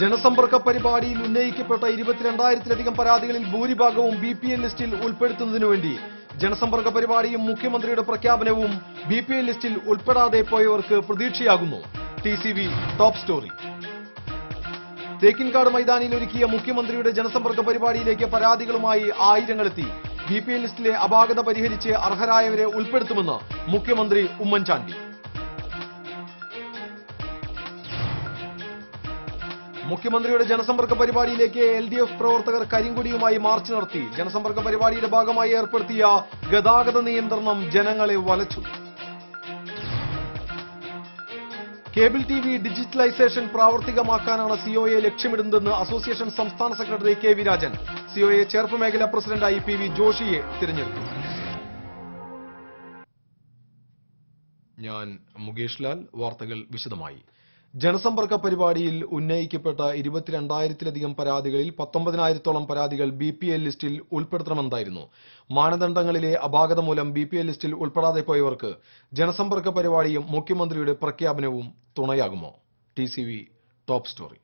ജനസമ്പർക്ക പരിപാടിയിൽ ഉന്നയിക്കപ്പെട്ട 22,000-ലധികം പരാതികളിൽ ഭൂരിഭാഗവും BPL ലിസ്റ്റിൽ ഉൾപ്പെടുത്തുന്നതിനു വേണ്ടി ജനസമ്പർക്ക പരിപാടിയും മുഖ്യമന്ത്രിയുടെ പ്രഖ്യാപനവും BPL ലിസ്റ്റിൽ ഉൾപ്പെടാതെ പോയവർക്ക് പ്രതീക്ഷയാകുന്നു. TCV top story. തേക്കിൻകാട് മൈതാനിയിൽ ഒരുക്കിയ മുഖ്യമന്ത്രിയുടെ ജനസമ്പർക്ക പരിപാടിയിലേക്ക് പരാതികളുമായി ആയിരങ്ങളെത്തി. BPL ലിസ്റ്റിലെ അപാകത പരിഹരിച്ച് അർഹരായവരെ ഉൾപ്പെടുത്തുമെന്ന് മുഖ്യമന്ത്രി ഉമ്മൻചാണ്ടി. മുഖ്യമന്ത്രിയുടെ ജനസമ്പർക്ക പരിപാടിയിലേക്ക് LDF പ്രവർത്തകർ കരിങ്കൊടിയുമായി മാർച്ച് നടത്തി. ജനസമ്പർക്ക പരിപാടിയുടെ ഭാഗമായി ഏർപ്പെടുത്തിയ ഗതാഗത നിയന്ത്രണം ജനങ്ങളെ വലച്ചു. കേബിൾ TV ഡിജിറ്റലൈസേഷൻ പ്രാവർത്തികമാക്കാനാണ് COA ലക്ഷ്യമിടുന്നതെന്ന് അസോസിയേഷൻ സംസ്ഥാന secretary KV Rajan. COA Cherpu മേഖലാ പ്രസിഡന്റായി PV ജോഷിയെ തിരഞ്ഞെടുത്തു. ഞാൻ മുകേഷ് ലാൽ. വാർത്തകൾ വിശദമായി. ജനസമ്പർക്ക പരിപാടിയിൽ ഉന്നയിക്കപ്പെട്ട 22,000-ലധികം പരാതികളിൽ 19,000-ഓളം പരാതികൾ BPL ലിസ്റ്റിൽ ഉൾപ്പെടുത്തണമെന്നായിരുന്നു. മാനദണ്ഡങ്ങളിലെ അപാകത മൂലം BPL ലിസ്റ്റിൽ ഉൾപ്പെടാതെ പോയവർക്ക് ജനസമ്പർക്ക പരിപാടിയും മുഖ്യമന്ത്രിയുടെ പ്രഖ്യാപനവും തുണയാകുമോ? TCV top story.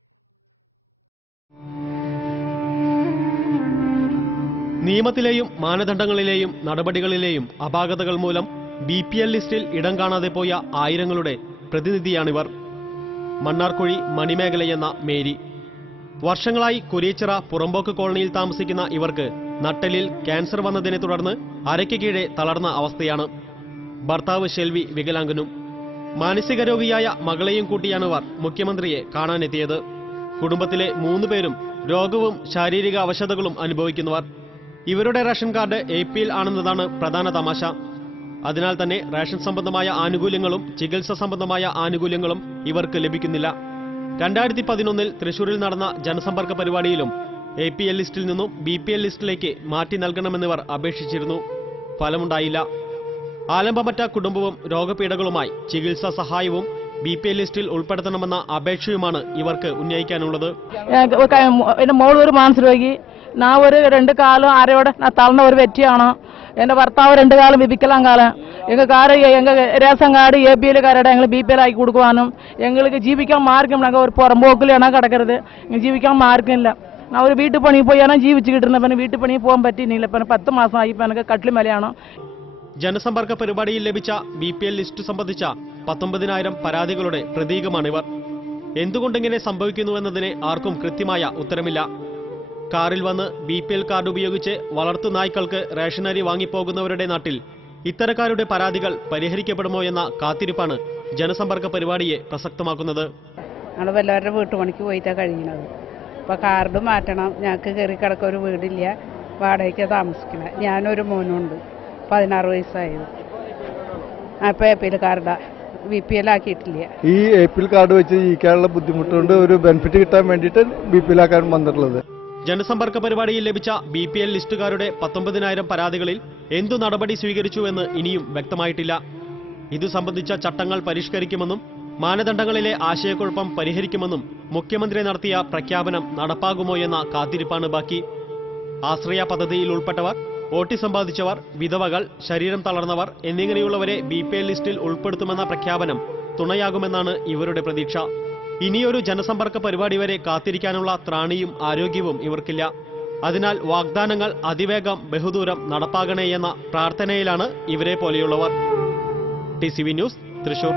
നിയമത്തിലെയും മാനദണ്ഡങ്ങളിലെയും നടപടികളിലെയും അപാകതകൾ മൂലം BPL ലിസ്റ്റിൽ ഇടം കാണാതെ പോയ ആയിരങ്ങളുടെ പ്രതിനിധിയാണിവർ. മണ്ണാർക്കുഴി മണിമേഖലയെന്ന മേരി. വർഷങ്ങളായി കുരിയച്ചിറ പുറമ്പോക്ക് കോളനിയിൽ താമസിക്കുന്ന ഇവർക്ക് നട്ടെല്ലിൽ ക്യാൻസർ വന്നതിനെ തുടർന്ന് അരയ്ക്ക് കീഴെ തളർന്ന അവസ്ഥയാണ്. ഭർത്താവ് ഷെൽവി വികലാംഗനും. മാനസിക രോഗിയായ മകളെയും കൂട്ടിയാണിവർ മുഖ്യമന്ത്രിയെ കാണാനെത്തിയത്. കുടുംബത്തിലെ 3 പേരും രോഗവും ശാരീരിക അവശതകളും അനുഭവിക്കുന്നവർ. ഇവരുടെ റേഷൻ കാർഡ് APL ആണെന്നതാണ് പ്രധാന തമാശ. അതിനാൽ തന്നെ റേഷൻ സംബന്ധമായ ആനുകൂല്യങ്ങളും ചികിത്സ സംബന്ധമായ ആനുകൂല്യങ്ങളും ഇവർക്ക് ലഭിക്കുന്നില്ല. 2011 തൃശൂരിൽ നടന്ന ജനസമ്പർക്ക പരിപാടിയിലും APL ലിസ്റ്റിൽ നിന്നും BPL ലിസ്റ്റിലേക്ക് മാറ്റി നൽകണമെന്നിവർ അപേക്ഷിച്ചിരുന്നു. ഫലമുണ്ടായില്ല. ആലംബമറ്റ കുടുംബവും രോഗപീഠകളുമായി ചികിത്സാ സഹായവും BPL ലിസ്റ്റിൽ ഉൾപ്പെടുത്തണമെന്ന അപേക്ഷയുമാണ് ഇവർക്ക് ഉന്നയിക്കാനുള്ളത്. മോൾ ഒരു മാനസിക ഞാൻ ഒരു 2 കാലം ആരോടെ തളർന്ന ഒരു വ്യക്തിയാണ്. എന്റെ ഭർത്താവ് 2 കാലം വിപിക്കലാങ്കാലം. റേഷൻ കാർഡ് APL കാരുടെ ഞങ്ങൾ BPL ആക്കി കൊടുക്കുവാനും എങ്ങൾക്ക് ജീവിക്കാൻ മാർഗം ഒരു പുറമ്പോക്കിലാണ് കിടക്കരുത്. ജീവിക്കാൻ മാർഗമില്ല. ഞാൻ ഒരു വീട്ടു പണി പോയാണ് ജീവിച്ചു കിട്ടുന്നത്. വീട്ടു പണി പോകാൻ പറ്റിയില്ല. 10 മാസമായി എനിക്ക് കട്ടിലിമലയാണ്. ജനസമ്പർക്ക പരിപാടിയിൽ ലഭിച്ച BPL ലിസ്റ്റ് സംബന്ധിച്ച 19,000 പരാതികളുടെ പ്രതീകമാണിവർ. എന്തുകൊണ്ടിങ്ങനെ സംഭവിക്കുന്നുവെന്നതിന് ആർക്കും കൃത്യമായ ഉത്തരമില്ല. കാറിൽ വന്ന് BPL കാർഡ് ഉപയോഗിച്ച് വളർത്തു നായ്ക്കൾക്ക് റേഷനരി വാങ്ങിപ്പോകുന്നവരുടെ നാട്ടിൽ ഇത്തരക്കാരുടെ പരാതികൾ പരിഹരിക്കപ്പെടുമോ എന്ന കാത്തിരിപ്പാണ് ജനസമ്പർക്ക പരിപാടിയെ പ്രസക്തമാക്കുന്നത്. ഞങ്ങൾ വല്ലവരുടെ വീട്ടുപണിക്ക് പോയിട്ടാണ് കഴിയുന്നത്. അപ്പോൾ കാർഡ് മാറ്റണം. ഞങ്ങൾക്ക് കയറി കിടക്കാൻ ഒരു വീടില്ല. വാടകയ്ക്ക് താമസിക്കണം. ഞാനൊരു മോനുണ്ട് 16 വയസ്സായത്. അപ്പോൾ APL കാർഡാണ്. BPL ആക്കിയിട്ടില്ല. ഈ APL കാർഡ് വെച്ച് ജീവിക്കാനുള്ള ബുദ്ധിമുട്ടുകൊണ്ട് ഒരു ബെനിഫിറ്റ് കിട്ടാൻ വേണ്ടിയിട്ട് BPL ആക്കാൻ വന്നിട്ടുള്ളത്. ജനസമ്പർക്ക പരിപാടിയിൽ ലഭിച്ച BPL ലിസ്റ്റുകാരുടെ 19,000 പരാതികളിൽ എന്തു നടപടി സ്വീകരിച്ചുവെന്ന് ഇനിയും വ്യക്തമായിട്ടില്ല. ഇതു സംബന്ധിച്ച ചട്ടങ്ങൾ പരിഷ്കരിക്കുമെന്നും മാനദണ്ഡങ്ങളിലെ ആശയക്കുഴപ്പം പരിഹരിക്കുമെന്നും മുഖ്യമന്ത്രി നടത്തിയ പ്രഖ്യാപനം നടപ്പാകുമോ എന്ന കാത്തിരിപ്പാണ് ബാക്കി. ആശ്രയ പദ്ധതിയിൽ ഉൾപ്പെട്ടവർ, ഓട്ടിസം ബാധിച്ചവർ, വിധവകൾ, ശരീരം തളർന്നവർ എന്നിങ്ങനെയുള്ളവരെ BPL ലിസ്റ്റിൽ ഉൾപ്പെടുത്തുമെന്ന പ്രഖ്യാപനം തുണയാകുമെന്നാണ് ഇവരുടെ പ്രതീക്ഷ. ഇനിയൊരു ജനസമ്പർക്ക പരിപാടി വരെ കാത്തിരിക്കാനുള്ള ത്രാണിയും ആരോഗ്യവും ഇവർക്കില്ല. അതിനാൽ വാഗ്ദാനങ്ങൾ അതിവേഗം ബഹുദൂരം നടപ്പാകണേ എന്ന പ്രാർത്ഥനയിലാണ് ഇവരെ പോലെയുള്ളവർ. TCV news, Thrissur.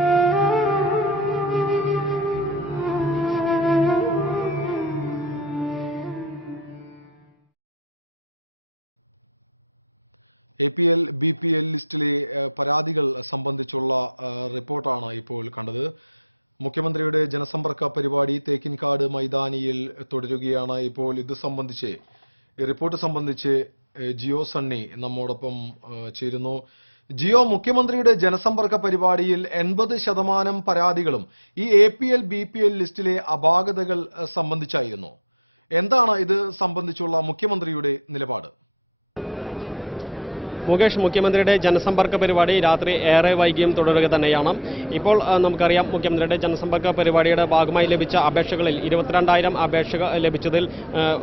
APL BPL ലിസ്റ്റിലെ പരാതികൾ സംബന്ധിച്ചുള്ള റിപ്പോർട്ടാണ് ഇപ്പോൾ കണ്ടത്. മുഖ്യമന്ത്രിയുടെ ജനസമ്പർക്ക പരിപാടി തേക്കിൻകാട് മൈതാനിയിൽ തുടരുകയാണ്. ഇപ്പോൾ ഇത് സംബന്ധിച്ച് റിപ്പോർട്ട് സംബന്ധിച്ച് ജിയോ സണ്ണി നമ്മോടൊപ്പം ചേരുന്നു. ജിയോ, മുഖ്യമന്ത്രിയുടെ ജനസമ്പർക്ക പരിപാടിയിൽ 80% പരാതികളും ഈ APL BPL ലിസ്റ്റിലെ അപാകതകൾ സംബന്ധിച്ചായിരുന്നു. എന്താണ് ഇത് സംബന്ധിച്ചുള്ള മുഖ്യമന്ത്രിയുടെ നിലപാട്? മുകേഷ്, മുഖ്യമന്ത്രിയുടെ ജനസമ്പർക്ക പരിപാടി രാത്രി ഏറെ വൈകിയും തുടരുക തന്നെയാണ്. ഇപ്പോൾ നമുക്കറിയാം, മുഖ്യമന്ത്രിയുടെ ജനസമ്പർക്ക പരിപാടിയുടെ ഭാഗമായി ലഭിച്ച അപേക്ഷകളിൽ 22,000 അപേക്ഷകൾ ലഭിച്ചതിൽ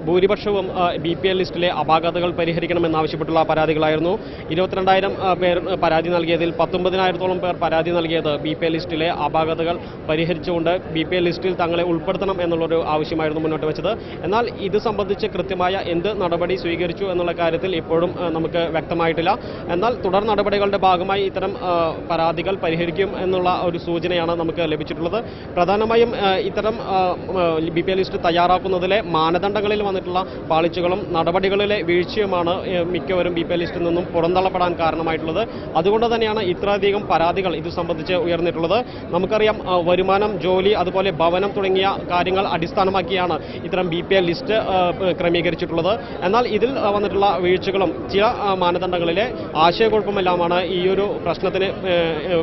ഭൂരിപക്ഷവും BPL ലിസ്റ്റിലെ അപാകതകൾ പരിഹരിക്കണമെന്നാവശ്യപ്പെട്ടുള്ള പരാതികളായിരുന്നു. 22,000 പേർ പരാതി നൽകിയതിൽ 19,000-ഓളം പേർ പരാതി നൽകിയത് BPL ലിസ്റ്റിലെ അപാകതകൾ പരിഹരിച്ചുകൊണ്ട് BPL ലിസ്റ്റിൽ തങ്ങളെ ഉൾപ്പെടുത്തണം എന്നുള്ളൊരു ആവശ്യമായിരുന്നു മുന്നോട്ട് വെച്ചത്. എന്നാൽ ഇത് സംബന്ധിച്ച് കൃത്യമായ എന്ത് നടപടി സ്വീകരിച്ചു എന്നുള്ള കാര്യത്തിൽ ഇപ്പോഴും നമുക്ക് വ്യക്തമായിട്ടില്ല. എന്നാൽ തുടർ നടപടികളുടെ ഭാഗമായി ഇത്തരം പരാതികൾ പരിഹരിക്കും എന്നുള്ള ഒരു സൂചനയാണ് നമുക്ക് ലഭിച്ചിട്ടുള്ളത്. പ്രധാനമായും ഇത്തരം BPL ലിസ്റ്റ് തയ്യാറാക്കുന്നതിലെ മാനദണ്ഡങ്ങളിൽ വന്നിട്ടുള്ള പാളിച്ചകളും നടപടികളിലെ വീഴ്ചയുമാണ് മിക്കവരും BPL ലിസ്റ്റിൽ നിന്നും പുറന്തള്ളപ്പെടാൻ കാരണമായിട്ടുള്ളത്. അതുകൊണ്ട് തന്നെയാണ് ഇത്രയധികം പരാതികൾ ഇത് സംബന്ധിച്ച് ഉയർന്നിട്ടുള്ളത്. നമുക്കറിയാം, വരുമാനം, ജോലി, അതുപോലെ ഭവനം തുടങ്ങിയ കാര്യങ്ങൾ അടിസ്ഥാനമാക്കിയാണ് ഇത്തരം BPL ലിസ്റ്റ് ക്രമീകരിച്ചിട്ടുള്ളത്. എന്നാൽ ഇതിൽ വന്നിട്ടുള്ള വീഴ്ചകളും ചില മാനദണ്ഡങ്ങളിലെ ആശയക്കുഴപ്പമെല്ലാമാണ് ഈ ഒരു പ്രശ്നത്തിന്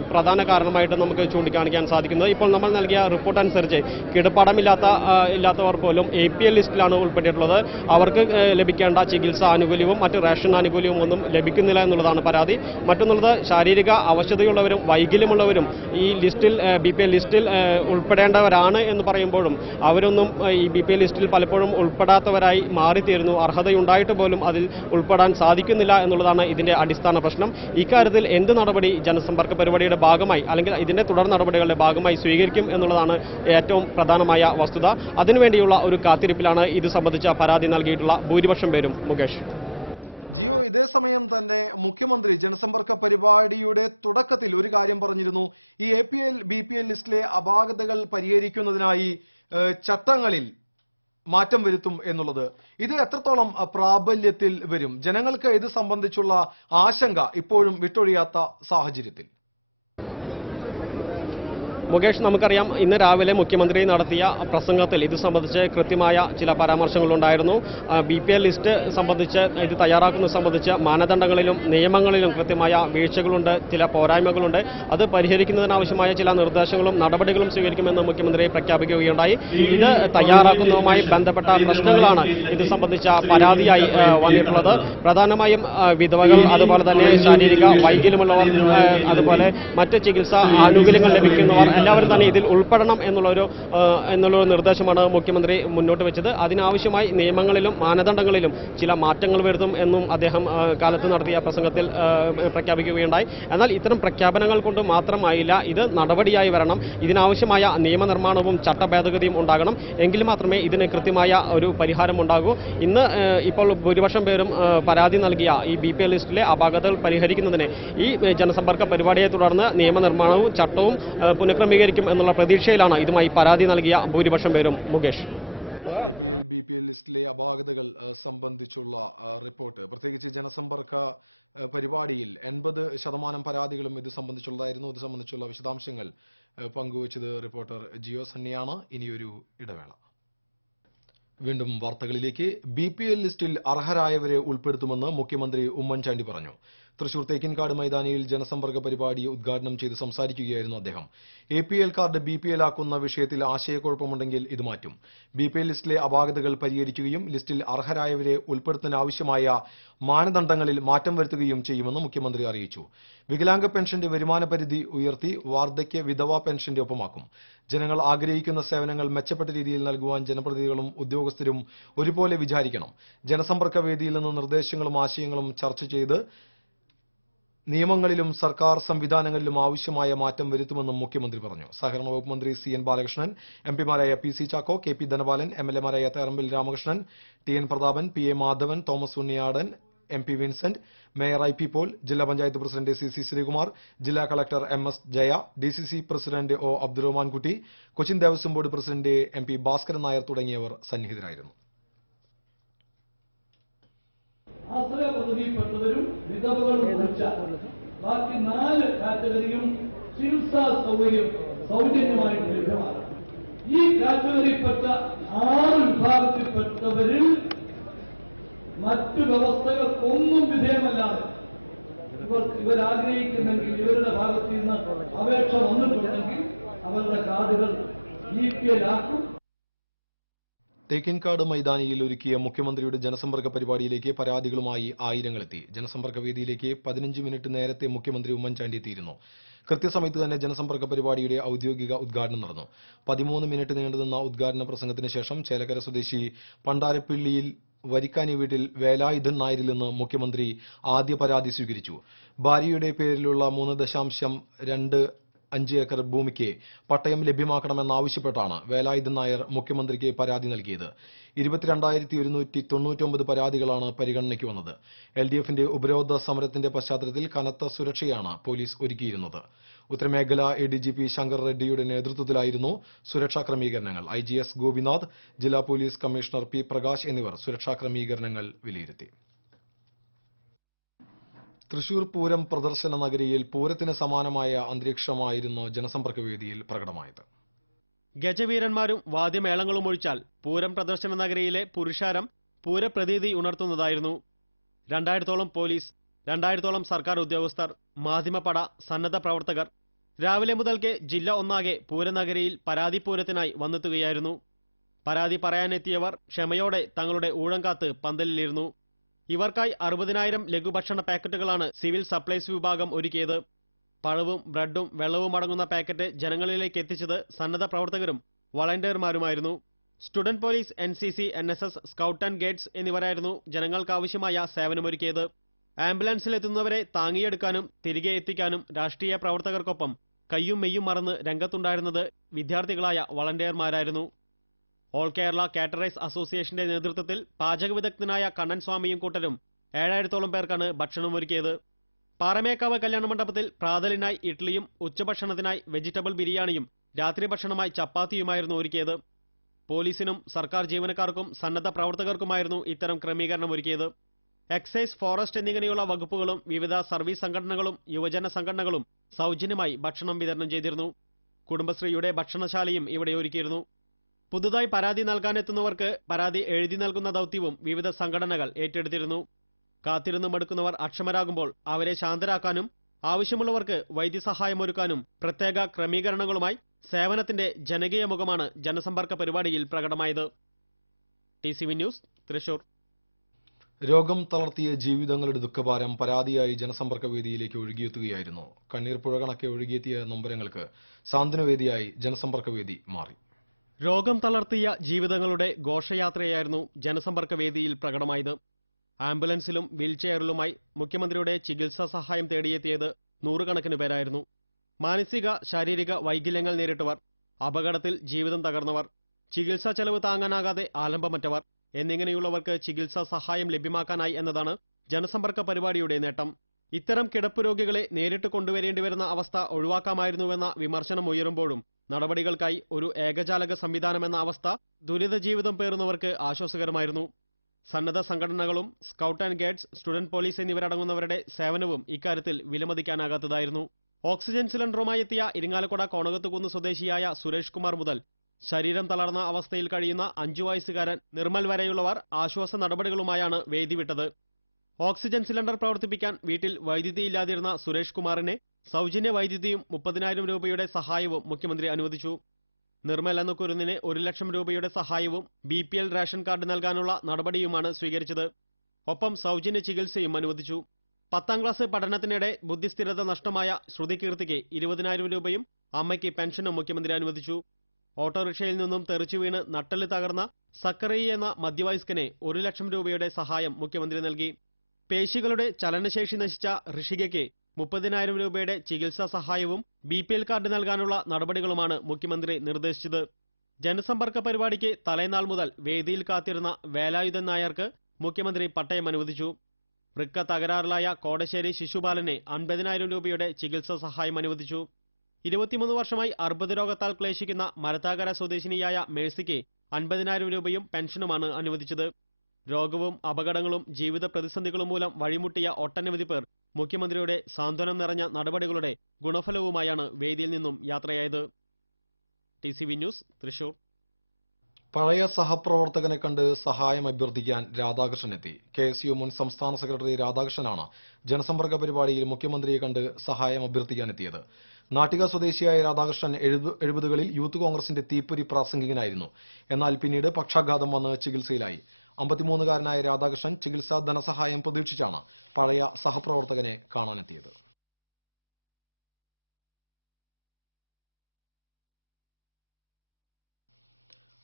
പ്രധാന കാരണമായിട്ട് നമുക്ക് ചൂണ്ടിക്കാണിക്കാൻ സാധിക്കുന്നത്. ഇപ്പോൾ നമ്മൾ നൽകിയ റിപ്പോർട്ട് അനുസരിച്ച് കിടപ്പാടമില്ലാത്തവർ പോലും APL ലിസ്റ്റിലാണ് ഉൾപ്പെട്ടിട്ടുള്ളത്. അവർക്ക് ലഭിക്കേണ്ട ചികിത്സാ ആനുകൂല്യവും മറ്റ് റേഷൻ ആനുകൂല്യവും ഒന്നും ലഭിക്കുന്നില്ല എന്നുള്ളതാണ് പരാതി. മറ്റൊന്നുള്ളത്, ശാരീരിക അവശതയുള്ളവരും വൈകല്യമുള്ളവരും ഈ ലിസ്റ്റിൽ BPL ലിസ്റ്റിൽ ഉൾപ്പെടേണ്ടവരാണ് എന്ന് പറയുമ്പോഴും അവരൊന്നും ഈ BPL ലിസ്റ്റിൽ പലപ്പോഴും ഉൾപ്പെടാത്തവരായി മാറിത്തീരുന്നു. അർഹതയുണ്ടായിട്ട് പോലും അതിൽ ഉൾപ്പെടാൻ സാധിക്കുന്നില്ല എന്നുള്ളതാണ് ഇതിന്റെ അടിസ്ഥാന പ്രശ്നം. ഇക്കാര്യത്തിൽ എന്ത് നടപടി ജനസമ്പർക്ക പരിപാടിയുടെ ഭാഗമായി അല്ലെങ്കിൽ ഇതിന്റെ തുടർ നടപടികളുടെ ഭാഗമായി സ്വീകരിക്കും എന്നുള്ളതാണ് ഏറ്റവും പ്രധാനമായ വസ്തുത. അതിനുവേണ്ടിയുള്ള ഒരു കാത്തിരിപ്പിലാണ് ഇത് സംബന്ധിച്ച പരാതി നൽകിയിട്ടുള്ള ഭൂരിപക്ഷം പേരും. മുകേഷ്. ജിയോ, ഇതേ സമയം തന്നെ മുഖ്യമന്ത്രി ജനസമ്പർക്ക പരിപാടിയുടെ തുടക്കത്തിൽ ഒരു കാര്യം പറഞ്ഞിരുന്നു. ഈ BPL ലിസ്റ്റിലെ അപാകതകൾ പരിഹരിക്കുന്നതിനായി ചട്ടങ്ങളിൽ മാറ്റം വരുത്തും എന്നുള്ളത്. ഇത് എത്രത്തോളം പ്രാബല്യത്തിൽ വരും? ജനങ്ങൾക്ക് ഇത് സംബന്ധിച്ചുള്ള ആശങ്ക ഇപ്പോഴും വിട്ടൊഴിയാത്ത സാഹചര്യത്തിൽ. മുകേഷ്, നമുക്കറിയാം, ഇന്ന് രാവിലെ മുഖ്യമന്ത്രി നടത്തിയ പ്രസംഗത്തിൽ ഇത് സംബന്ധിച്ച് കൃത്യമായ ചില പരാമർശങ്ങളുണ്ടായിരുന്നു. BPL ലിസ്റ്റ് സംബന്ധിച്ച്, ഇത് തയ്യാറാക്കുന്നത് സംബന്ധിച്ച് മാനദണ്ഡങ്ങളിലും നിയമങ്ങളിലും കൃത്യമായ വീഴ്ചകളുണ്ട്, ചില പോരായ്മകളുണ്ട്. അത് പരിഹരിക്കുന്നതിനാവശ്യമായ ചില നിർദ്ദേശങ്ങളും നടപടികളും സ്വീകരിക്കുമെന്ന് മുഖ്യമന്ത്രി പ്രഖ്യാപിക്കുകയുണ്ടായി. ഇത് തയ്യാറാക്കുന്നതുമായി ബന്ധപ്പെട്ട പ്രശ്നങ്ങളാണ് ഇത് സംബന്ധിച്ച പരാതിയായി വന്നിട്ടുള്ളത്. പ്രധാനമായും വിധവകൾ, അതുപോലെ തന്നെ ശാരീരിക വൈകല്യമുള്ളവർ, അതുപോലെ മറ്റ് ചികിത്സാ ആനുകൂല്യങ്ങൾ ലഭിക്കുന്നവർ എല്ലാവരും തന്നെ ഇതിൽ ഉൾപ്പെടണം എന്നുള്ളൊരു നിർദ്ദേശമാണ് മുഖ്യമന്ത്രി മുന്നോട്ട് വെച്ചത്. അതിനാവശ്യമായി നിയമങ്ങളിലും മാനദണ്ഡങ്ങളിലും ചില മാറ്റങ്ങൾ വരുത്തും എന്നും അദ്ദേഹം കാലത്ത് നടത്തിയ പ്രസംഗത്തിൽ പ്രഖ്യാപിക്കുകയുണ്ടായി. എന്നാൽ ഇത്തരം പ്രഖ്യാപനങ്ങൾ കൊണ്ട് മാത്രമായില്ല, ഇത് നടപടിയായി വരണം. ഇതിനാവശ്യമായ നിയമനിർമ്മാണവും ചട്ടഭേദഗതിയും ഉണ്ടാകണം. എങ്കിൽ മാത്രമേ ഇതിന് കൃത്യമായ ഒരു പരിഹാരം ഉണ്ടാകൂ. ഇന്ന് ഇപ്പോൾ ഭൂരിപക്ഷം പേരും പരാതി നൽകിയ ഈ BPL ലിസ്റ്റിലെ അപാകതകൾ പരിഹരിക്കുന്നതിന് ഈ ജനസമ്പർക്ക പരിപാടിയെ തുടർന്ന് നിയമനിർമ്മാണവും ചട്ടവും പുനഃക്രമീകരിക്കും എന്നുള്ള പ്രതീക്ഷയിലാണ് ഇതുമായി പരാതി നൽകിയ ഭൂരിപക്ഷം പേരും. മുകേഷ്. BPL ലിസ്റ്റിലെ അപാകതകൾ സംബന്ധിച്ചുള്ള റിപ്പോർട്ട്, പ്രത്യേകിച്ച് ജനസമ്പർക്ക പരിപാടിയിൽ 80% പരാതികളും ഇത് സംബന്ധിച്ചുള്ളതായിരുന്നു. ഇത് സംബന്ധിച്ചുള്ള വിശദാംശങ്ങൾ പങ്കുവച്ചത് റിപ്പോർട്ടർ ജിയോ സന്നിയാണ്. ഇനിയൊരു ഇടവേള. വീണ്ടും വാർത്തകളിലേക്ക്. BPL ലിസ്റ്റിൽ അർഹരായവരെ ഉൾപ്പെടുത്തുമെന്ന് മുഖ്യമന്ത്രി ഉമ്മൻചാണ്ടി പറഞ്ഞു. തൃശൂർ തേക്കിൻകാട് മൈതാനിയിൽ ജനസമ്പർക്ക പരിപാടി ഉദ്ഘാടനം ചെയ്ത് സംസാരിക്കുകയായിരുന്നു അദ്ദേഹം. APL കാർഡ് BPL ആക്കുന്ന വിഷയത്തിൽ ആശയക്കുഴപ്പമുണ്ടെങ്കിൽ ഇത് മാറ്റും. BPL ലിസ്റ്റിലെ അപാകതകൾ പരിഹരിക്കുകയും ലിസ്റ്റിൽ അർഹരായവരെ ഉൾപ്പെടുത്താനാവശ്യമായ മാനദണ്ഡങ്ങളിൽ മാറ്റം വരുത്തുകയും ചെയ്യുമെന്ന് മുഖ്യമന്ത്രി അറിയിച്ചു. വികലാംഗ പെൻഷന്റെ വരുമാന പരിധി ഉയർത്തി വാർദ്ധക്യ വിധവാ പെൻഷന്റെ ഒപ്പമാക്കും. ജനങ്ങൾ ആഗ്രഹിക്കുന്ന സേവനങ്ങൾ മെച്ചപ്പെട്ട രീതിയിൽ നൽകുവാൻ ജനപ്രതിനിധികളും ഉദ്യോഗസ്ഥരും ഒരുപോലെ വിചാരിക്കണം. ജനസമ്പർക്ക വേദിയിൽ നിന്ന് നിർദ്ദേശങ്ങളും ആശയങ്ങളും ചർച്ച ചെയ്ത് നിയമങ്ങളിലും സർക്കാർ സംവിധാനങ്ങളിലും ആവശ്യമായ മാറ്റം വരുത്തുമെന്നും മുഖ്യമന്ത്രി പറഞ്ഞു. സഹകരണ വകുപ്പ് മന്ത്രി CN ബാലകൃഷ്ണൻ, MP മാരായ PC Chacko, KP Dhanapalan, MLA മാരായ Therambil Ramakrishnan, TN Prathapan, PA Madhavan, Thomas Unniyadan, MP Vincent, mayor IP Paul, ജില്ലാ പഞ്ചായത്ത് പ്രസിഡന്റ് CC ശ്രീകുമാർ, ജില്ലാ collector MS Jaya, DCC president O Abdurahman Kutty, Cochin Devaswom board president MP Bhaskaran Nair തുടങ്ങിയവർ സന്നിഹിതരായിരുന്നു. ആശ്രയപദവിപ്പെട്ടവരും വിധവകളും ബാക്കി 4 കാറ്റഗറിയും ചികിത്സാ സൗകര്യം സൗജന്യമായിട്ട് ലഭ്യമാണ്. ഈ കാറ്റഗറിയിൽപ്പെട്ട 6 വിഭാഗത്തിൽപ്പെട്ടവരിൽ മറ്റു വ്യവസ്ഥകൾക്കൊന്നും വിധേയമല്ലാതെ ഇവരാഗ്രഹിക്കുന്നെങ്കിൽ, ഇവരുടെ ഭാഗത്ത് നിന്ന് അപേക്ഷ വന്നിട്ടുണ്ടെങ്കിൽ അവരുടെ കാർഡുകൾ BPL ആക്കും. തേക്കിൻകാട് മൈതാനിയിൽ ഒരുക്കിയ മുഖ്യമന്ത്രിയുടെ ജനസമ്പർക്ക പരിപാടിയിലേക്ക് പരാതികളുമായി ആയിരങ്ങളെത്തി. ജനസമ്പർക്ക വേദിയിലേക്ക് 15 മിനിറ്റ് നേരത്തെ മുഖ്യമന്ത്രി ഉമ്മൻചാണ്ടി എത്തിയിരുന്നു. കൃത്യസമയത്ത് തന്നെ ജനസമ്പർക്ക പരിപാടിയുടെ ഔദ്യോഗിക ഉദ്ഘാടനം നടന്നു. 13 മിനിറ്റ് നീണ്ടുനിന്ന ഉദ്ഘാടന പ്രസംഗത്തിന് ശേഷം ചേലക്കര സ്വദേശി പണ്ടാരപ്പിള്ളിയിൽ വരിക്കാനി വീട്ടിൽ വേലായുധൻ നായരിൽ നിന്ന് മുഖ്യമന്ത്രി ആദ്യ പരാതി സ്വീകരിച്ചു. ഭാര്യയുടെ പേരിലുള്ള 3.25 ഏക്കർ ഭൂമിക്ക് പട്ടയം ലഭ്യമാക്കണമെന്നാവശ്യപ്പെട്ടാണ് വേലായുധൻ നായർ മുഖ്യമന്ത്രിക്ക് പരാതി നൽകിയത്. 22,199 പരാതികളാണ് പരിഗണനയ്ക്ക് വന്നത്. LDFന്റെ ഉപരോധ സമരത്തിന്റെ പശ്ചാത്തലത്തിൽ കനത്ത സുരക്ഷയാണ് പോലീസ് ഒരുക്കിയിരുന്നത്. ഉത്തരമേഖല ADGP ശങ്കർ റെഡ്ഡിയുടെ നേതൃത്വത്തിലായിരുന്നു സുരക്ഷാ ക്രമീകരണങ്ങൾ. IGS ഗോപിനാഥ്, ജില്ലാ പോലീസ് കമ്മീഷണർ P പ്രകാശ് എന്നിവർ സുരക്ഷാ ക്രമീകരണങ്ങൾ വിലയിരുത്തി. തൃശൂർ പൂരം പ്രദർശന നഗരിയിൽ പൂരത്തിന് സമാനമായ അന്തരീക്ഷമായിരുന്നു ജനസമ്പർക്ക വേദിയിൽ പ്രകടമായത്. ഗജവീരന്മാരും വാദ്യമേളങ്ങളും ഒഴിച്ചാൽ പൂരം പ്രദർശന നഗരിയിലെ പുരുഷാരം പൂരപ്രതീതി ഉണർത്തുന്നതായിരുന്നു. 2000-ഓളം പോലീസ്, 2000-ഓളം സർക്കാർ ഉദ്യോഗസ്ഥർ, മാധ്യമപട, സന്നദ്ധ പ്രവർത്തകർ രാവിലെ മുതൽക്കേ ജില്ല ഒന്നാകെ പൂരനഗരിയിൽ പരാതി പൂരത്തിനായി വന്നെത്തുകയായിരുന്നു. പരാതി പറയാനെത്തിയവർ ക്ഷമയോടെ തങ്ങളുടെ ഊഴം കാത്ത് പന്തലിലിരുന്നു. ഇവർക്കായി 60,000 ലഘുഭക്ഷണ പാക്കറ്റുകളാണ് സിവിൽ സപ്ലൈസ് വിഭാഗം ഒരുക്കിയത്. പഴവും ബ്രെഡും വെള്ളവും അടങ്ങുന്ന പാക്കറ്റ് ജനങ്ങളിലേക്ക് എത്തിച്ചത് സന്നദ്ധ പ്രവർത്തകരും വളണ്ടിയർമാരുമായിരുന്നു. Student police, NCC, NSS, scout and guides എന്നിവരായിരുന്നു ജനങ്ങൾക്കാവശ്യമായ സേവനമൊരുക്കിയത്. ആംബുലൻസിലെത്തുന്നവരെ താങ്ങിയെടുക്കാനും തിരികെ എത്തിക്കാനും രാഷ്ട്രീയ പ്രവർത്തകർക്കൊപ്പം കയ്യും മെയ്യും മറന്ന് രംഗത്തുണ്ടായിരുന്നത് വിദ്യാർത്ഥികളായ വളണ്ടിയർമാരായിരുന്നു. ഓൾ കേരള കാറ്ററേഴ്സ് അസോസിയേഷന്റെ നേതൃത്വത്തിൽ പാചക വിദഗ്ധനായ കണ്ണൻ സ്വാമിയും കൂട്ടരും 7,000-ഓളം പേർക്കാണ് ഭക്ഷണമൊരുക്കിയത്. പാറമേക്കാവ് കല്യാണ മണ്ഡപത്തിൽ പ്രാതലിനായി ഇഡ്ലിയും ഉച്ചഭക്ഷണത്തിനായി വെജിറ്റബിൾ ബിരിയാണിയും രാത്രി ഭക്ഷണമായി ചപ്പാത്തിയുമായിരുന്നു ഒരുക്കിയത്. പോലീസിനും സർക്കാർ ജീവനക്കാർക്കും സന്നദ്ധ പ്രവർത്തകർക്കുമായിരുന്നു ഇത്തരം ക്രമീകരണം ഒരുക്കിയത്. എക്സൈസ്, ഫോറസ്റ്റ് എന്നിങ്ങനെയുള്ള വകുപ്പുകളും വിവിധ സർവീസ് സംഘടനകളും യുവജന സംഘടനകളും സൗജന്യമായി ഭക്ഷണം വിതരണം ചെയ്തിരുന്നു. കുടുംബശ്രീയുടെ ഭക്ഷണശാലയും ഇവിടെ ഒരുക്കിയിരുന്നു. പുതുതായി പരാതി നൽകാനെത്തുന്നവർക്ക് പരാതി എഴുതി നൽകുന്ന ദൌത്യവും വിവിധ സംഘടനകൾ ഏറ്റെടുത്തിരുന്നു. കാത്തിരുന്ന് മടുക്കുന്നവർ അക്ഷമരാകുമ്പോൾ അവരെ ശാന്തരാക്കാനും ആവശ്യമുള്ളവർക്ക് വൈദ്യസഹായമൊരുക്കാനും പ്രത്യേക ക്രമീകരണങ്ങളുമായി സേവനത്തിന്റെ ജനകീയ മുഖമാണ് ജനസമ്പർക്ക പരിപാടിയിൽ പ്രകടമായത്. TCV news, Thrissur. രോഗം തളർത്തിയ ജീവിതങ്ങളുടെ ദുഃഖഭാരം പരാതിയായി ജനസമ്പർക്ക വേദിയിലേക്ക് ഒഴുകിയെത്തുകയായിരുന്നു. കണ്ണീർ പുഴ കണക്കെ ഒഴുകിയെത്തിയ നൊമ്പരങ്ങൾക്ക് സാന്ത്വനവേദിയായി ജനസമ്പർക്ക വേദി മാറി. രോഗം തളർത്തിയ ജീവിതങ്ങളുടെ ഘോഷയാത്രയായിരുന്നു ജനസമ്പർക്ക വേദിയിൽ പ്രകടമായത്. ആംബുലൻസിലും വീൽചെയറിലുമായി മുഖ്യമന്ത്രിയുടെ ചികിത്സാ സഹായം തേടിയെത്തിയത് 100 കണക്കിന് പേരായിരുന്നു. മാനസിക, ശാരീരിക വൈകല്യങ്ങൾ നേരിട്ടവർ, അപകടത്തിൽ ജീവിതം തകർന്നവർ, ചികിത്സാ ചെലവ് താങ്ങാനാകാതെ ആലംബമറ്റവർ എന്നിങ്ങനെയുള്ളവർക്ക് ചികിത്സാ സഹായം ലഭ്യമാക്കാനായി എന്നതാണ് ജനസമ്പർക്ക പരിപാടിയുടെ നേട്ടം. ഇത്തരം കിടപ്പ് രോഗികളെ നേരിട്ട് കൊണ്ടുവരേണ്ടിവരുന്ന അവസ്ഥ ഒഴിവാക്കാമായിരുന്നുവെന്ന വിമർശനം ഉയരുമ്പോഴും നടപടികൾക്കായി ഒരു ഏകജാലക സംവിധാനമെന്ന അവസ്ഥ ദുരിത ജീവിതം പേറുന്നവർക്ക് ആശ്വാസകരമായിരുന്നു. സന്നദ്ധ സംഘടനകളും scout and guides, student police എന്നിവരടങ്ങുന്നവരുടെ സേവനവും ഇക്കാര്യത്തിൽ വിലമതിക്കാനാകാത്തതായിരുന്നു. ഓക്സിജൻ സിലിണ്ടറുമായി എത്തിയ ഇരിങ്ങാലക്കുട കോണകത്തുകുന്ന് സ്വദേശിയായ സുരേഷ് കുമാർ മുതൽ ശരീരം തളർന്ന അവസ്ഥയിൽ കഴിയുന്ന 5 വയസ്സുകാരൻ നിർമ്മൽ വരെയുള്ളവർ ആശ്വാസ നടപടികളുമായാണ് വേദി വിട്ടത്. ഓക്സിജൻ സിലിണ്ടർ പ്രവർത്തിപ്പിക്കാൻ വീട്ടിൽ വൈദ്യുതിയില്ലാതിരുന്ന സുരേഷ് കുമാറിനെ സൗജന്യ വൈദ്യുതിയും 30,000 രൂപയുടെ സഹായവും മുഖ്യമന്ത്രി അനുവദിച്ചു. നിർമ്മൽ എന്ന കുരുന്നിന് 1 ലക്ഷം രൂപയുടെ സഹായവും BPL റേഷൻ കാർഡ് നൽകാനുള്ള നടപടിയുമാണ് സ്വീകരിച്ചത്. ഒപ്പം സൗജന്യ ചികിത്സയും അനുവദിച്ചു. 10ാം ക്ലാസ് പഠനത്തിനിടെ ബുദ്ധിസ്ഥിരത നഷ്ടമായ ശ്രുതികീർത്തിക്ക് 20,000 രൂപയും അമ്മയ്ക്ക് പെൻഷനും മുഖ്യമന്ത്രി അനുവദിച്ചു. ഓട്ടോറിക്ഷയിൽ നിന്നും തെറിച്ചു വീണ് നട്ടെല്ല് തകർന്ന സക്കറി എന്ന മധ്യവയസ്കന് 1 ലക്ഷം രൂപയുടെ സഹായം മുഖ്യമന്ത്രി നൽകി. പേശികളുടെ ചലനശേഷി നശിച്ച ഋഷികയ്ക്ക് 30,000 രൂപയുടെ ചികിത്സാ സഹായവും BPL കാർഡ് നൽകാനുള്ള നടപടികളുമാണ് മുഖ്യമന്ത്രി നിർദ്ദേശിച്ചത്. ജനസമ്പർക്ക പരിപാടിക്ക് തലേനാൾ മുതൽ വേദിയിൽ കാത്തിരുന്ന വേലായുധൻ നായർക്ക് മുഖ്യമന്ത്രി പട്ടയം അനുവദിച്ചു. വൃക്ക തകരാറിലായ കോടശ്ശേരി ശിശുപാലന് 50,000 രൂപയുടെ ചികിത്സാ സഹായം അനുവദിച്ചു. 23 വർഷമായി അർബുദ രോഗത്താൽ ക്ലേശിക്കുന്ന മരത്താകര സ്വദേശിനിയായ മേഴ്സിക്ക് 50,000 രൂപയും പെൻഷനുമാണ് അനുവദിച്ചത്. രോഗവും അപകടങ്ങളും ജീവിത പ്രതിസന്ധികളും മൂലം വഴിമുട്ടിയ ഒട്ടനവധി പേർ മുഖ്യമന്ത്രിയുടെ സാന്ത്വനം നിറഞ്ഞ നടപടികളുടെ ഗുണഫലവുമായാണ് വേദിയിൽ നിന്നും യാത്രയായത്. TCV news, Thrissur. പഴയ സഹപ്രവർത്തകനെ കണ്ട് സഹായം അഭ്യർത്ഥിക്കാൻ രാധാകൃഷ്ണൻ എത്തി. KSU മുൻ സംസ്ഥാന സെക്രട്ടറി രാധാകൃഷ്ണനാണ് ജനസമ്പർക്ക പരിപാടിയിൽ മുഖ്യമന്ത്രിയെ കണ്ട് സഹായം അഭ്യർത്ഥിക്കാനെത്തിയത്. നാട്ടിക സ്വദേശിയായ രാധാകൃഷ്ണൻ 70കളിൽ യൂത്ത് കോൺഗ്രസിന്റെ തീപ്പൊരി പ്രാസംഗികനായിരുന്നു. എന്നാൽ പിന്നീട് പക്ഷാഘാതം വന്ന് ചികിത്സയിലായി. 53-കാരനായ രാധാകൃഷ്ണൻ ചികിത്സാ ധനസഹായം പ്രതീക്ഷിച്ചാണ് പഴയ സഹപ്രവർത്തകനെ കാണാനെത്തിയത്.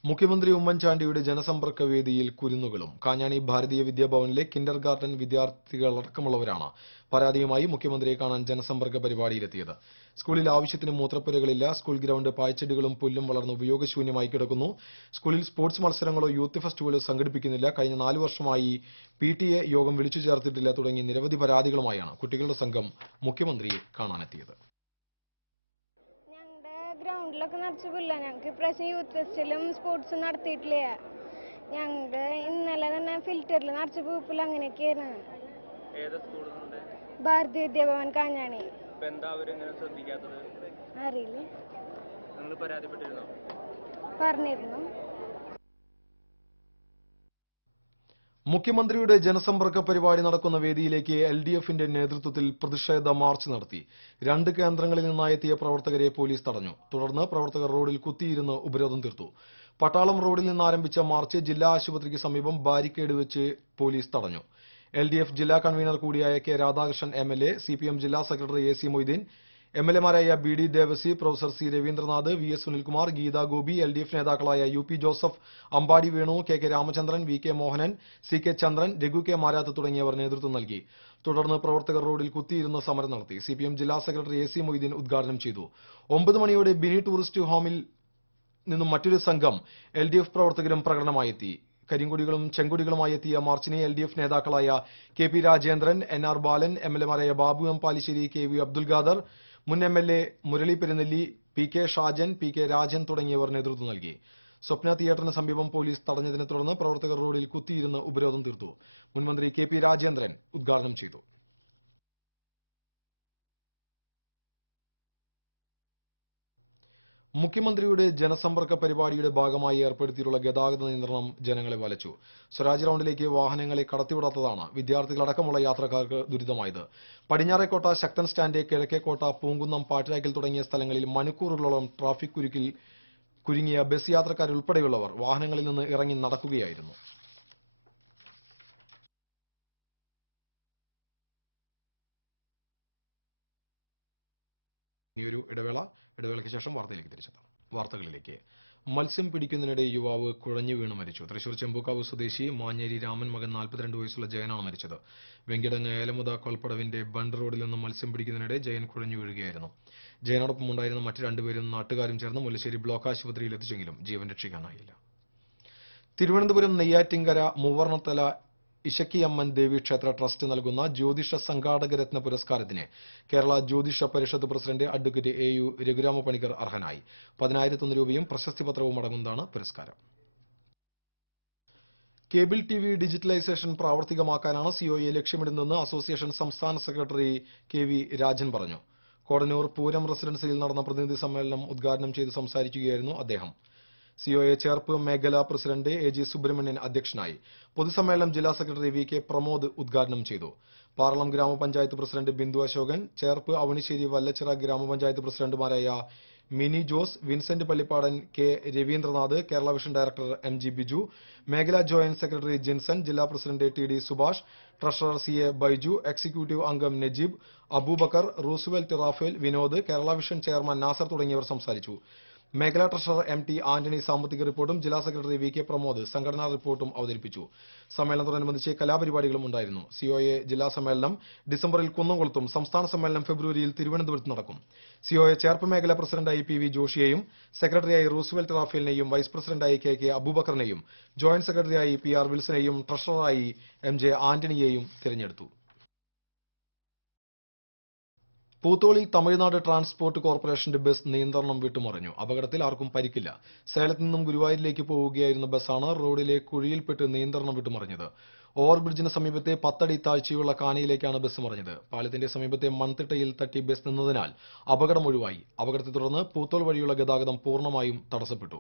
മുഖ്യമന്ത്രി ഉമ്മൻചാണ്ടിയുടെ ജനസമ്പർക്ക വേദിയിൽ കുരുന്നുകളും. കാഞ്ഞാണി ഭാരതീയ വിദ്യാഭവനിലെ കിൻഡർ ഗാർട്ടൻ വിദ്യാർത്ഥികളടക്കമുള്ളവരാണ് പരാതിയുമായി മുഖ്യമന്ത്രിയെ കാണാൻ ജനസമ്പർക്ക പരിപാടിയിലെത്തിയത്. സ്കൂളിൽ ആവശ്യത്തിന് മൂത്രപ്പുരകളില്ല. സ്കൂൾ ഗ്രൌണ്ട് പായ്ച്ചെടികളും പുല്ലും വളർന്ന് ഉപയോഗശൂന്യമായി കിടക്കുന്നു. സ്കൂളിൽ സ്പോർട്സ് മത്സരങ്ങളോ യൂത്ത് ഫെസ്റ്റിവലോ സംഘടിപ്പിക്കുന്നില്ല. കഴിഞ്ഞ 4 വർഷമായി PTA യോഗം വിളിച്ചു ചേർത്തിട്ടില്ല തുടങ്ങി നിരവധി പരാതികളുമായാണ് കുട്ടികളുടെ സംഘം മുഖ്യമന്ത്രിയെ കാണാനെത്തിയത്. ഗ്രൗണ്ടിലൊക്കെ നിറച്ച് പുല്ല. ഞങ്ങൾക്ക് ഇപ്രാവശ്യം യൂത്ത് ഫെസ്റ്റിവലും സ്പോർട്സും നടത്തിയിട്ടില്ല. ഞങ്ങൾക്ക് ഇന്നലെ തന്നെ ഫിൽറ്ററിൽ നിറച്ച് പൂപ്പില്ല. അങ്ങനെയൊക്കെയാണ്. ഭാരതീയ വിദ്യാഭവൻ കാഞ്ഞാണി. അറിയില്ല, പറഞ്ഞിരുന്നു. മുഖ്യമന്ത്രിയുടെ ജനസമ്പർക്ക പരിപാടി നടക്കുന്ന വേദിയിലേക്ക് LDFന്റെ നേതൃത്വത്തിൽ പ്രതിഷേധ മാർച്ച് നടത്തി. 2 കേന്ദ്രങ്ങളിൽ നിന്നായി എത്തിയ പ്രവർത്തകരെ പോലീസ് തടഞ്ഞു. തുടർന്ന് പ്രവർത്തകർ റോഡിൽ കുത്തിയിരുന്ന് ഉപരോധം തീർത്തു. പട്ടാളം റോഡിൽ നിന്ന് ആരംഭിച്ച മാർച്ച് ജില്ലാ ആശുപത്രിക്ക് സമീപം ബാരിക്കേഡ് വെച്ച് പോലീസ് തടഞ്ഞു. LDF ജില്ലാ കൺവീനർ കൂടിയായ K രാധാകൃഷ്ണൻ MLA, CPM ജില്ലാ സെക്രട്ടറി AC മൊയ്തീൻ, MLAമാരായ BD Devasi, professor C Raveendranath, VS Sunilkumar, Geetha Gopi, LDF നേതാക്കളായ UP Joseph, Ambadi Venu, KK Ramachandran, VK Mohanan, CK Chandran, Raghu K Marath തുടങ്ങിയവർ നേതൃത്വം നൽകി. തുടർന്ന് പ്രവർത്തകർ റോഡിൽ കുത്തിയിരുന്ന് സമരം നടത്തി. CPM ജില്ലാ സെക്രട്ടറി AC മൊയ്തീൻ ഉദ്ഘാടനം ചെയ്തു. 9 മണിയോടെ ബിനി ടൂറിസ്റ്റ് ഹോമിൽ നിന്നും മറ്റൊരു സംഘം LDF പ്രവർത്തകരും പ്രകടനമായെത്തി. കരിങ്കൊടികളും ചെങ്കൊടികളുമായി എത്തിയ മാർച്ചിനെ LDF നേതാക്കളായ KP രാജേന്ദ്രൻ, NR ബാലൻ, MLAമാരായ ബാബു M പാലിശ്ശേരി, KV അബ്ദുൽ ഖാദർ, മുൻ MLA Murali Perunnelli, PK Shajan, PK Rajan തുടങ്ങിയവർ നേതൃത്വം നൽകി. സ്വപ്ന തിയേറ്ററിന് സമീപം പോലീസ് തടഞ്ഞതിനെ തുടർന്ന് പ്രവർത്തകർ റോഡിൽ കുത്തിയിരുന്ന് ഉപരോധം തീർത്തു. മുൻമന്ത്രി KP രാജേന്ദ്രൻ ഉദ്ഘാടനം ചെയ്തു. മുഖ്യമന്ത്രിയുടെ ജനസമ്പർക്ക പരിപാടിയുടെ ഭാഗമായി ഏർപ്പെടുത്തിയിട്ടുള്ള ഗതാഗത നിയന്ത്രണം ജനങ്ങളെ വലച്ചു. സ്വരാജ് റൌണ്ടിലേക്ക് വാഹനങ്ങളെ കടത്തിവിടാത്തതാണ് വിദ്യാർത്ഥികളടക്കമുള്ള യാത്രക്കാർക്ക് ദുരിതമായത്. പടിഞ്ഞാറേക്കോട്ട ശക്തൻ സ്റ്റാൻഡ്, കിഴക്കേക്കോട്ട, പൂങ്കുന്നം, പാട്രാക്കൽ തുടങ്ങിയ സ്ഥലങ്ങളിൽ മണിക്കൂറുകളോളം ട്രാഫിക് കുരുക്കിൽ കുരുങ്ങിയ ബസ് യാത്രക്കാരുൾപ്പെടെയുള്ളവർ വാഹനങ്ങളിൽ നിന്ന് ഇറങ്ങി നടക്കുകയായിരുന്നു. ഇനിയൊരു ഇടവേളയ്ക്ക് ശേഷം വാർത്തയിലേക്ക് തിരിച്ചെത്താം. വാർത്തകളിലേക്ക്. മത്സ്യം പിടിക്കുന്നതിനിടെ യുവാവ് കുഴഞ്ഞു വീണ് മരിച്ചു. തൃശൂർ ചെമ്പൂക്കാവ് സ്വദേശി മാഞ്ഞേരി രാമൻ മകൻ 42 വയസ്സുള്ള ജയനാണ് മരിച്ചത്. വെങ്കിടങ്ങ് ഏലമുത കൊൽപ്പടവിന്റെ ബണ്ട് റോഡിൽ നിന്ന് മത്സ്യം പിടിക്കുന്നതിനിടെ ജയൻ കുഴഞ്ഞു വീഴുകയായിരുന്നു. ജയനോടൊപ്പം ഉണ്ടായിരുന്ന മറ്റ് 2 പേരും നാട്ടുകാരും ചേർന്ന് മുല്ലശ്ശേരി ബ്ലോക്ക് ആശുപത്രിയിൽ എത്തിച്ചെങ്കിലും ജീവൻ രക്ഷിക്കാനായില്ല. തിരുവനന്തപുരം നെയ്യാറ്റിൻകര മൂവർണത്തല ഇശക്കിയമ്മൻ ദേവീക്ഷേത്ര ട്രസ്റ്റ് നൽകുന്ന ജ്യോതിഷ സംഘാടകരത്ന പുരസ്കാരത്തിന് കേരള ജ്യോതിഷ പരിഷത്ത് പ്രസിഡന്റ് അഡ്വക്കേറ്റ് AU രഘുരാമപണിക്കർ അർഹനായി. 10,001 രൂപയും പ്രശസ്തി പത്രവും അടങ്ങുന്നതാണ് പുരസ്കാരം. കേബിൾ TV ഡിജിറ്റലൈസേഷൻ പ്രാവർത്തികമാക്കാനാണ് COA ലക്ഷ്യമിടുന്നതെന്ന് അസോസിയേഷൻ സംസ്ഥാന സെക്രട്ടറി KV രാജൻ പറഞ്ഞു. കോടന്നൂർ പൂരം റെസിഡൻസിയിൽ നടന്ന പ്രതിനിധി സമ്മേളനം ഉദ്ഘാടനം ചെയ്ത് സംസാരിക്കുകയായിരുന്നു അദ്ദേഹം. COA ചേർപ്പ് മേഖലാ പ്രസിഡന്റ് AG സുബ്രഹ്മണ്യൻ അധ്യക്ഷനായി. പൊതുസമ്മേളനം ജില്ലാ സെക്രട്ടറി VK പ്രമോദ് ഉദ്ഘാടനം ചെയ്തു. പാർളം ഗ്രാമപഞ്ചായത്ത് പ്രസിഡന്റ് ബിന്ദു അശോകൻ, ചേർപ്പ് അവണിശ്ശേരി വല്ലച്ചിറ ഗ്രാമപഞ്ചായത്ത് പ്രസിഡന്റുമാരായ Mini Jose, Vincent Pallippadan, K Raveendranath, Kerala vision director MG Biju, മേഖലാ ജോയിന്റ് സെക്രട്ടറി ജിൻസൺ, ജില്ലാ president TD Subhash, treasurer CA Baiju, executive അംഗം നജീബ്, അബൂബക്കർ, റൂസ്വെൽറ്റ് റാഫേൽ, വിനോദ്, കേരള വിഷൻ ചെയർമാൻ നാസർ തുടങ്ങിയവർ സംസാരിച്ചു. മേഖലാ ട്രഷറർ MT ആന്റണി സാമ്പത്തിക റിപ്പോർട്ടും ജില്ലാ സെക്രട്ടറി VK പ്രമോദ് സംഘടനാ റിപ്പോർട്ടും അവതരിപ്പിച്ചു. സമ്മേളനത്തോടനുബന്ധിച്ച് കലാപരിപാടികളും ഉണ്ടായിരുന്നു. COA ജില്ലാ സമ്മേളനം ഡിസംബറിൽ കുന്നംകുളത്തും സംസ്ഥാന സമ്മേളനം ഫെബ്രുവരിയിൽ തിരുവനന്തപുരത്ത് നടക്കും. COA ചേർപ്പ് മേഖലാ പ്രസിഡന്റായി PV ജോഷിയെയും സെക്രട്ടറിയായി റൂസ്വെൽറ്റ് റാഫേലിനെയും വൈസ് പ്രസിഡന്റായി KK അബൂബക്കറിനെയും ജോയിന്റ് സെക്രട്ടറിയായി PR വിൽസനെയും ട്രഷററായി MJ ആന്റണിയെയും തിരഞ്ഞെടുത്തു. പൂത്തോളിൽ തമിഴ്നാട് ട്രാൻസ്പോർട്ട് കോർപ്പറേഷന്റെ ബസ് നിയന്ത്രണം വിട്ടുമറിഞ്ഞു. അപകടത്തിൽ ആർക്കും പരിക്കില്ല. സേലത്ത് നിന്നും ഗുരുവായൂരിലേക്ക് പോവുകയായിരുന്ന ബസ്സാണ് റോഡിലെ കുഴിയിൽപ്പെട്ട് നിയന്ത്രണം വിട്ടുമറിഞ്ഞത്. ഓവർബ്രിഡ്ജിന് സമീപത്തെ 10 അടി താഴ്ചയുള്ള കാനയിലേക്കാണ് ബസ് മറിഞ്ഞത്. പാലത്തിന്റെ സമീപത്തെ മൺതിട്ടയിൽ തട്ടി ബസ് നിന്നതിനാൽ അപകടം ഒഴിവായി. അപകടത്തെ തുടർന്ന് പൂത്തോൾ വഴിയുള്ള ഗതാഗതം പൂർണ്ണമായും തടസ്സപ്പെട്ടു.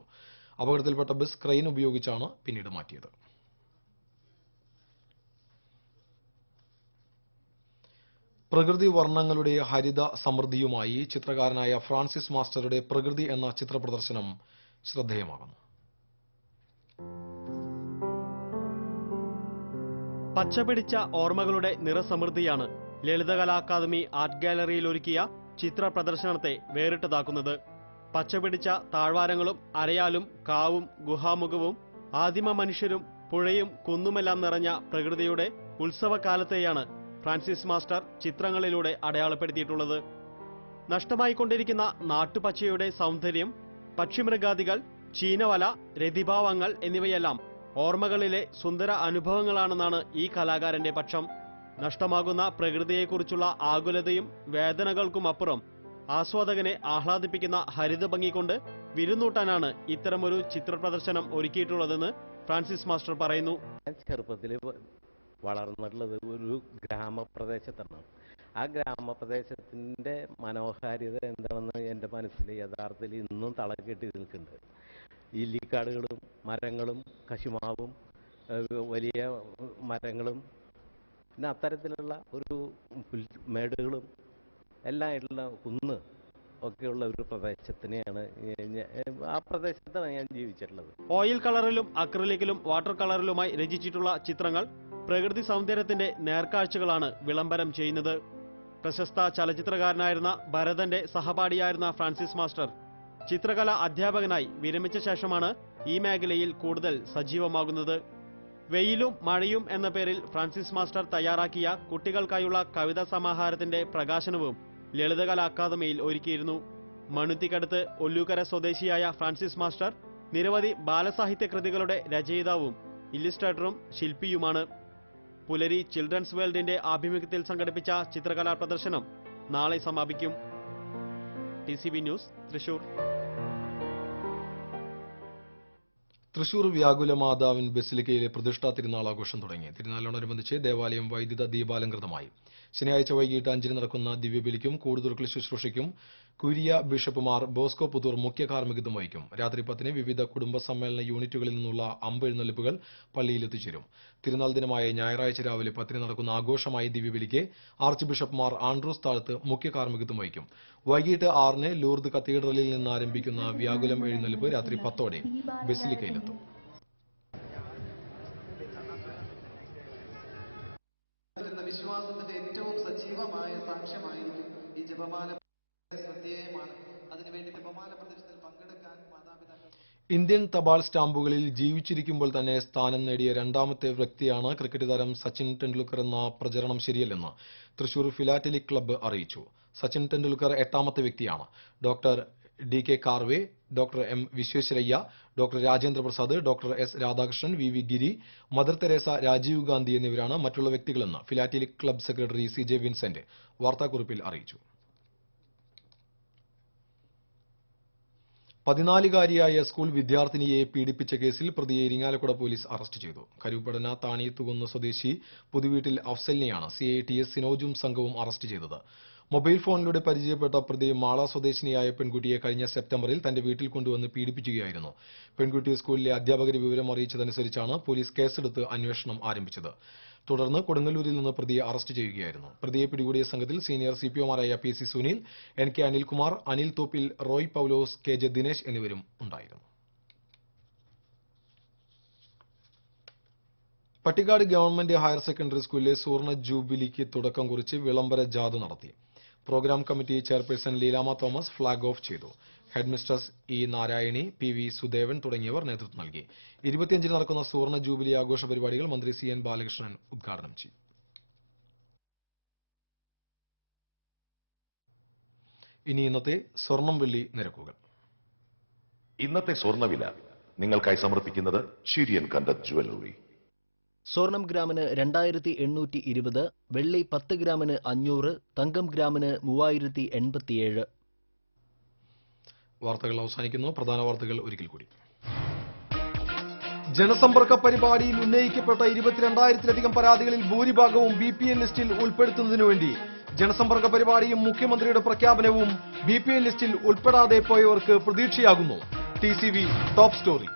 അപകടത്തിൽപ്പെട്ട ബസ് ക്രെയിൻ ഉപയോഗിച്ചാണ് പിന്നീട് മാറ്റിയത്. പ്രകൃതി വർണ്ണങ്ങളുടെ ഹരിത സമൃദ്ധിയുമായി ചിത്രകാരനായ ഫ്രാൻസിസ് മാസ്റ്ററുടെ പ്രകൃതി എന്ന ചിത്രപ്രദർശനം ശ്രദ്ധേയമാകുന്നു. പച്ചപിടിച്ച ഓർമ്മകളുടെ നിറസമൃദ്ധിയാണ് ലളിതകലാ അക്കാദമി ആർട്ട് ഗാലറിയിൽ ഒരുക്കിയ ചിത്ര പ്രദർശനത്തെ വേറിട്ടതാക്കുന്നത്. പച്ചപിടിച്ച താഴ്വാരങ്ങളും അരയാലും കാവും ഗുഹാമുഖവും ആദിമ മനുഷ്യരും പുഴയും കുന്നുമെല്ലാം നിറഞ്ഞ പ്രകൃതിയുടെ ഉത്സവകാലത്തെയാണ് ഫ്രാൻസിസ് മാസ്റ്റർ ചിത്രങ്ങളിലൂടെ അടയാളപ്പെടുത്തിയിട്ടുള്ളത്. നഷ്ടമായിക്കൊണ്ടിരിക്കുന്ന നാട്ടുപച്ചയുടെ സൗന്ദര്യം, പക്ഷിമൃഗാദികൾ, ചീനവല, രതിഭാവങ്ങൾ എന്നിവയെല്ലാം ഓർമ്മകളിലെ സുന്ദര അനുഭവങ്ങളാണെന്നാണ് ഈ കലാകാരന്റെ പക്ഷം. നഷ്ടമാകുന്ന പ്രകൃതിയെക്കുറിച്ചുള്ള ആകുലതയും വേദനകൾക്കുമപ്പുറം ആസ്വാദകനെ ആഹ്ലാദിപ്പിക്കുന്ന ഹരിതഭംഗി കൊണ്ട് വിരുന്നൂട്ടാനാണ് ഇത്തരമൊരു ചിത്രപ്രദർശനം ഒരുക്കിയിട്ടുള്ളതെന്ന് ഫ്രാൻസിസ് മാസ്റ്റർ പറയുന്നു. ചെറുപ്പത്തിൽ വളർന്നിട്ടുള്ളത് ഒരു ഗ്രാമപ്രദേശത്താണ്. ആ ഗ്രാമപ്രദേശത്തിൻ്റെ മനോഹാരിത എന്താണെന്ന് എൻ്റെ മനസ്സിൽ യഥാർത്ഥത്തിൽ ഇന്നും തളകെട്ടി നിൽക്കുന്നുണ്ട്. ഇല്ലിക്കാടുകളും മരങ്ങളും കശുമാവും വലിയ മരങ്ങളും പിന്നെ അത്തരത്തിലുള്ള ഒരു മേടുകളും എല്ലാം ആയിട്ടുള്ള കുന്ന് ഒക്കെയുള്ള ഒരു പ്രദേശത്തിനെയാണ് ആ പ്രദേശത്താണ് ഞാൻ ജീവിച്ചിട്ടുള്ളത്. ഓയിൽ കളറിലും അക്രിലിക്കിലും വാട്ടർ കളറിലുമായി രചിച്ചിട്ടുള്ള ചിത്രങ്ങൾ പ്രകൃതി സൗന്ദര്യത്തിന്റെ നേർക്കാഴ്ചകളാണ് വിളംബരം ചെയ്യുന്നത്. പ്രശസ്ത ചലച്ചിത്രകാരനായിരുന്ന ഭരതന്റെ സഹപാഠിയായിരുന്ന ഫ്രാൻസിസ് മാസ്റ്റർ ചിത്രകലാ അധ്യാപകനായി വിരമിച്ച ശേഷമാണ് ഈ മേഖലയിൽ കൂടുതൽ സജീവമാകുന്നത്. വെയിലും മഴയും എന്ന പേരിൽ ഫ്രാൻസിസ് മാസ്റ്റർ തയ്യാറാക്കിയ കുട്ടികൾക്കായുള്ള കവിതാ സമാഹാരത്തിന്റെ പ്രകാശനവും ലളിതകലാ അക്കാദമിയിൽ ഒരുക്കിയിരുന്നു. മണുത്തിക്കടുത്ത് ഒല്ലൂക്കര സ്വദേശിയായ ഫ്രാൻസിസ് മാസ്റ്റർ നിരവധി ബാലസാഹിത്യ കൃതികളുടെ രചയിതാവും ഇല്ലുസ്ട്രേറ്ററും ശില്പിയുമാണ്. പുലരി ചിൽഡ്രൻസ് വേൾഡിന്റെ ആഭിമുഖ്യത്തിൽ സംഘടിപ്പിച്ച ചിത്രകലാ പ്രദർശനം നാളെ സമാപിക്കും. TCB news, Thrissur. തൃശൂർ വ്യാകുല മാതാവിൻ ബസിലിക്കയിലെ പ്രതിഷ്ഠാ തിരുനാൾ ആഘോഷം തുടങ്ങി. തിരുനാളിനോടനുബന്ധിച്ച് ദേവാലയം വൈദ്യുത ദീപാലംകൃതമായി. ശനിയാഴ്ച വൈകിട്ട് 5 നടക്കുന്ന ദിവ്യബലിക്കും കൂടുതൽ ശുശ്രൂഷയ്ക്കും കുരിയ ബിഷപ്പുമാർ ബോസ്കോ പുതൂർ മുഖ്യ കാർമ്മികത്വം വഹിക്കും. രാത്രി 10 വിവിധ കുടുംബ സമ്മേളന യൂണിറ്റുകളിൽ നിന്നുള്ള അമ്പെഴുന്നള്ളിപ്പുകൾ പള്ളിയിൽ എത്തിച്ചേരും. തിരുനാൾ ദിനമായ ഞായറാഴ്ച രാവിലെ 10 നടക്കുന്ന ആഘോഷമായ ദിവ്യബലിക്ക് ആർച്ച് ബിഷപ്പുമാർ ആൻഡ്രൂസ് താഴത്ത് മുഖ്യ കാർമ്മികത്വം വഹിക്കും. വൈകിട്ട് 6 ലൂർദ് കത്തീഡ്രലിൽ നിന്ന് ആരംഭിക്കുന്ന വ്യാകുലം എഴുന്നള്ളിപ്പ് രാത്രി 10 ബസിലിക്കയിലെത്തും. വിശ്വാസത്തിന്റെ ഏറ്റവും സജീവമായ സാക്ഷ്യമായിരിക്കും ഈ ജപമാല. ശ്രദ്ധേയമാണ്. അതിനുവേണ്ടി ജപമാല പ്രദർശനത്തിൽ പങ്കെടുക്കാൻ മാതാപിതാക്കൾ. ഇന്ത്യൻ തപാൽ സ്റ്റാമ്പുകളിൽ ജീവിച്ചിരിക്കുമ്പോൾ തന്നെ സ്ഥാനം നേടിയ രണ്ടാമത്തെ വ്യക്തിയാണ് ക്രിക്കറ്റ് താരം സച്ചിൻ ടെണ്ടുൽക്കർ എന്ന പ്രചരണം ശരിയല്ലെന്ന് തൃശൂർ ഫിലാറ്റലിക് ക്ലബ്ബ് അറിയിച്ചു. സച്ചിൻ ടെണ്ടുൽക്കർ 8ാമത്തെ വ്യക്തിയാണ്. Doctor DK Karve, doctor M Visvesvaraya, doctor Rajendra Prasad, doctor S Radhakrishnan, VV Giri, mother Teresa, Rajiv Gandhi എന്നിവരാണ് മറ്റുള്ള വ്യക്തികളെന്ന് philatelic club secretary CJ Vincent വാർത്താക്കുറിപ്പിൽ അറിയിച്ചു. 14-കാരിയായ സ്കൂൾ വിദ്യാർത്ഥിനിയെ പീഡിപ്പിച്ച കേസിൽ പ്രതിയെ ഇരിങ്ങാലക്കുട പോലീസ് അറസ്റ്റ് ചെയ്തു. കരൂപ്പടന താണിയത്തുകുന്ന് സ്വദേശി പുതുവീട്ടിൽ അഫ്സലിനെയാണ് CITS സിനോജും സംഘവും അറസ്റ്റ് ചെയ്തത്. മൊബൈൽ ഫോണിലൂടെ പരിചയപ്പെട്ട പ്രതി മാള സ്വദേശിനിയായ പെൺകുട്ടിയെ കഴിഞ്ഞ സെപ്റ്റംബറിൽ തന്റെ വീട്ടിൽ കൊണ്ടുവന്ന് പീഡിപ്പിക്കുകയായിരുന്നു. പെൺകുട്ടി സ്കൂളിലെ അധ്യാപകരെ വിവരം അറിയിച്ചതനുസരിച്ചാണ് പോലീസ് കേസെടുത്ത് അന്വേഷണം ആരംഭിച്ചത്. തുടർന്ന് കൊടുങ്ങല്ലൂരിൽ നിന്ന് പ്രതിയെ അറസ്റ്റ് ചെയ്യുകയായിരുന്നു. പ്രതിയെ പിടികൂടിയ സംഘത്തിൽ സീനിയർ CPOമാരായ PC Sunil, NK Anilkumar, Anil Thoppil, Roy Paulose, KJ Dinesh എന്നിവരും ഉണ്ടായിരുന്നു. പട്ടിക്കാട് ഗവൺമെന്റ് ഹയർ സെക്കൻഡറി സ്കൂളിലെ സുവർണ ജൂബിലിക്ക് തുടക്കം കുറിച്ച് വിളംബര ജാഥ നടത്തി. Program committee chairperson Leelama Thomas flag off ചെയ്തു. Head mistress E Narayani, PV Sudevan തുടങ്ങിയവർ നേതൃത്വം നൽകി. 25 നടക്കുന്ന സുവർണ ജൂബിലി ആഘോഷ പരിപാടികൾ മന്ത്രി CN ബാലകൃഷ്ണൻ ഉദ്ഘാടനം ചെയ്തു. ഇനി ഇന്നത്തെ സ്വർണം വെള്ളി നിരക്കുകൾ. ഇന്നത്തെ സ്വർണ്ണവില നിങ്ങൾക്കായി സമർപ്പിക്കുന്നത് ഷീരിയൻ കണ്ടത് ജ്വല്ലറി. സ്വർണം ഗ്രാമിന് 2820, വെള്ളി 10 ഗ്രാമിന് 500, തങ്കം ഗ്രാമിന് 3087. വാർത്തകൾ അവസാനിക്കുന്നു. പ്രധാന വാർത്തകൾ ഒരിക്കൽ കൂടി. ജനസമ്പർക്ക പരിപാടിയിൽ ഉന്നയിക്കപ്പെട്ട 22,000-ലധികം പരാതികളിൽ ഭൂരിഭാഗവും BPL ലിസ്റ്റിൽ ഉൾപ്പെടുത്തുന്നതിനുവേണ്ടി ജനസമ്പർക്ക പരിപാടിയും മുഖ്യമന്ത്രിയുടെ പ്രഖ്യാപനവും BPL ലിസ്റ്റിൽ ഉൾപ്പെടാതെ പോയവർക്ക് പ്രതീക്ഷയാകുന്നു. TCV top story.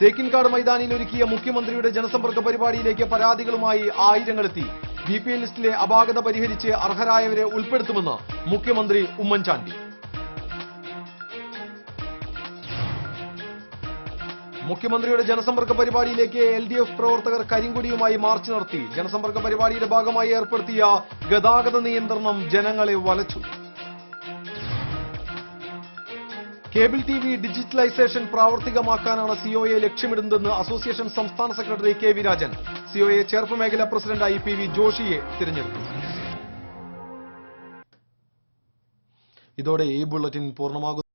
തേക്കിൻകാട് മൈതാനിയിൽ ഒരുക്കിയ മുഖ്യമന്ത്രിയുടെ ജനസമ്പർക്ക പരിപാടിയിലേക്ക് പരാതികളുമായി ആയിരങ്ങളെത്തി. BPL ലിസ്റ്റിലെ അപാകത പരിഹരിച്ച് അർഹരായവരെ ഉൾപ്പെടുത്തുമെന്ന് മുഖ്യമന്ത്രി ഉമ്മൻചാണ്ടി. മുഖ്യമന്ത്രിയുടെ ജനസമ്പർക്ക പരിപാടിയിലേക്ക് LDF പ്രവർത്തകർ കരിങ്കൊടിയുമായി മാർച്ച് നടത്തി. ജനസമ്പർക്ക പരിപാടിയുടെ ഭാഗമായി ഏർപ്പെടുത്തിയ ഗതാഗത നിയന്ത്രണം ജനങ്ങളെ വലച്ചു. കേബിൾ TV ഡിജിറ്റലൈസേഷൻ പ്രാവർത്തികമാക്കാനാണ് COA ലക്ഷ്യമിടുന്നതെന്ന് അസോസിയേഷൻ സംസ്ഥാന secretary KV Rajan. COA Cherpu മേഖലാ പ്രസിഡന്റായി PV ജോഷിയെ തിരഞ്ഞെടുത്തു. ഇതോടെ ഈ ബുള്ളറ്റിൻ പൂർണ്ണമാകുന്നു.